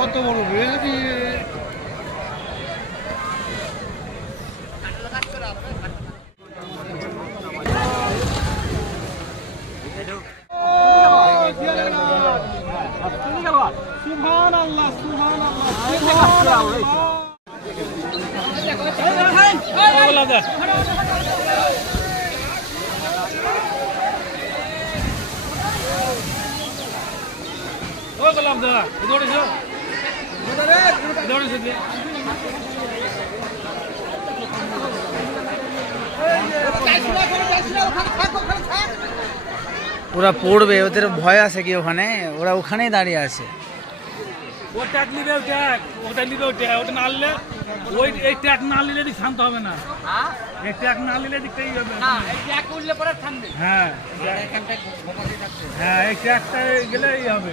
কত বড় রেডি সুবহানাল্লাহ সুবহানাল্লাহ ও গোলাম দাদা দৌড়েছো দৌড়েছো ওরা পড়বে, ওদের ভয় আছে কি ওখানে, ওরা ওখানেই দাঁড়িয়ে আছে। ও ট্যাগ নিবে, ও ট্যাগ ওটা নিবে, ও ট্যাগ ওটা না নিলে ওই এই ট্যাগ না নিলে দিক শান্ত হবে না। এই ট্যাগ না নিলে দিকটাই হবে না, এই ট্যাগ উঠলে পরে থামবে। হ্যাঁ হ্যাঁ, এই ট্যাগটা গেলেই হবে।